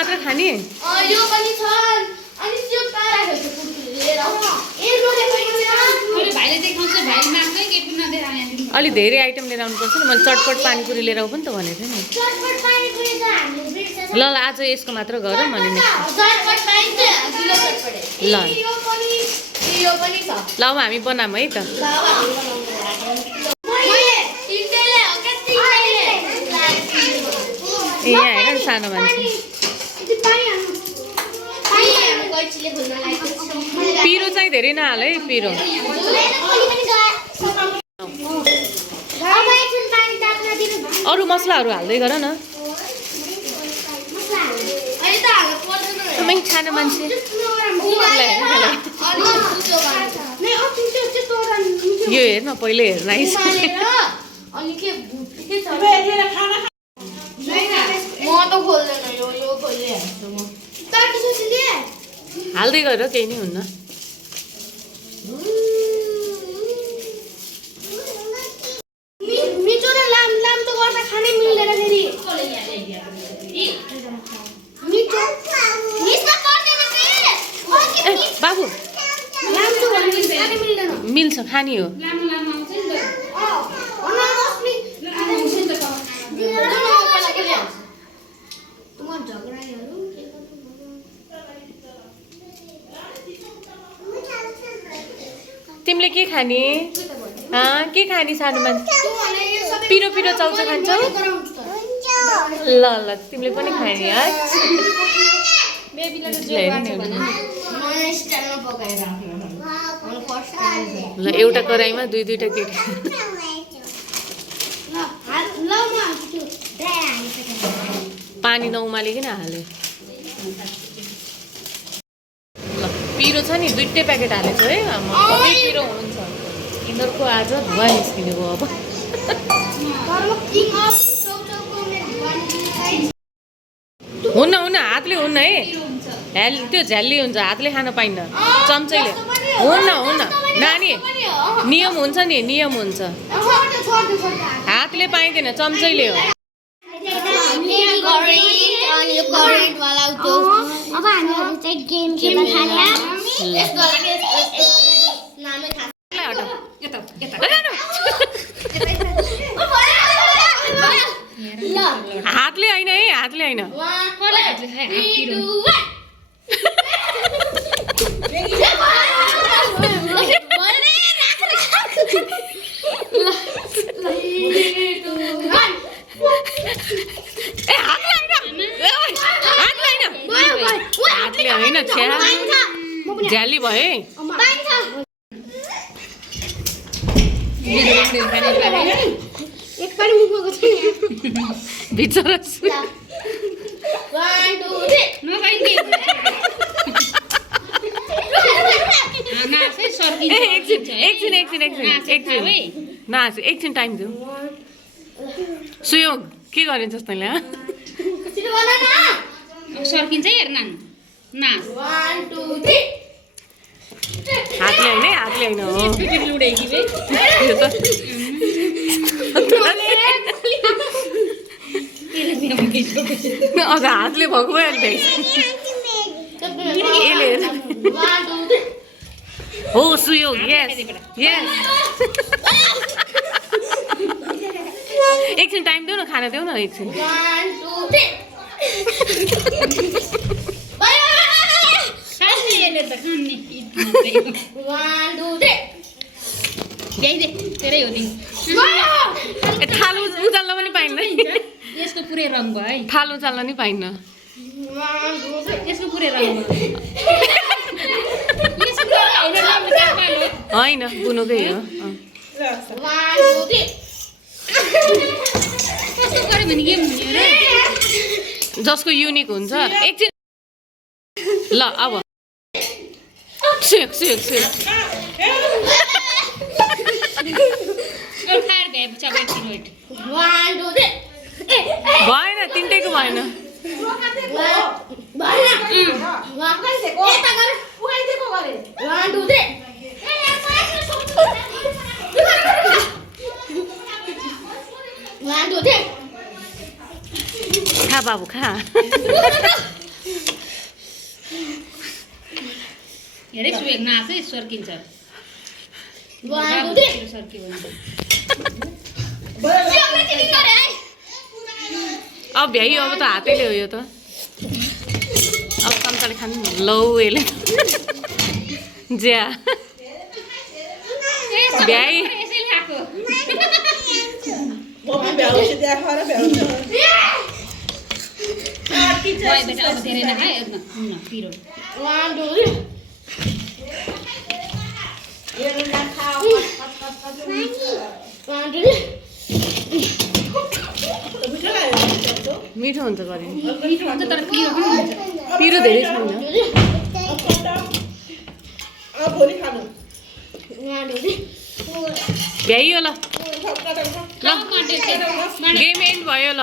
मात्र खाने यो पनि छ अनि त्यो पाराको छ कुरकुरे लिएर ए रोले पनि छ अनि भाइले देखाउँछ भाइ माग्दै केटी नदेखाए अलि धेरै आइटम लिएर आउनुपर्छ नि मैले चटपट पानीपुरी लिएर आऊ पनि त भनेको थिएँ नि चटपट पानीपुरी त हामीले बिर्सेछ ल आज यसको मात्र गरौँ अनि चटपट पाइन्छ किलो चटपट ल यो पनि छ ल अब हामी बनाऊँ है त ए यहाँ हेर न सानो मान्छे पिरो चाहिँ धेरै नहाल है पिरो अरू मसलाहरू हाल्दै गर न सानो मान्छे यो हेर्न पहिले हेर्न आइसक्यो हाल्दै गएर केही नै हुन्न मिठो र लाम त गर्दा खानै मिल्दैन फेरि ए बाबु मिल्छ खाने हो तिमीले के खाने के खाने सानो मान्छे पिरो पिरो चाउचाउ खान्छौ ल ल तिमीले पनि खाने ल एउटा कराईमा दुई दुईटा केटी पानी नउमालिकन हाल्यो ल पिरो छ नि दुईटै प्याकेट हालेको है कति पिरो हुन्छ यिनीहरूको आज धुवा निस्किने भयो अब हुन्न हुन्न हातले हुन्न है त्यो झ्याली हुन्छ हातले खान पाइन्न चम्चैले हुन्न हुन्न नानी नियम हुन्छ नि नियम हुन्छ हातले पाइँदैन चम्चैले हो अब हामीहरू चाहिँ गेम खेल्न थाल्यौं हातले हैन है हातले हैन हातले हैन झ्याली भए एकपल्ट मुखमा गछ बिचरा एकछिन टाइम दिऊ सुयोग के गरिन्छ तैँले सर्किन्छ हेर्न हातले हैन हातले हैन हो अझ हातले भएको भइहाल्यो हो सुयोग यस यस एकछिन टाइम देऊ न खाना देऊ न एकछिन थालो उचाल्न पनि पाइन्न यसको पुरै रङ भयो है थालो उचाल्न नि पाइन्न यसको पुरै रङ होइन बुनुकै हो जसको युनिक हुन्छ एकछिन ल अब भएन तिनटैको भएन खा बाबु खा हेरे सुवेक नाचै सर्किन्छ सर्कियो भने अब भ्याइ अब त हातैले हो यो त अब चम्चाले खानु लौ यसले ज्या भ्याइ यसैले खाएको गए बेटा अब धेरै नखाए पिरो मिठो हुन्छ गरे मिठो हुन्छ तर पिरो पनि हुन्छ पिरो धेरै छैन भ्याइयो ल ल माटे गेम एन्ड भयो ल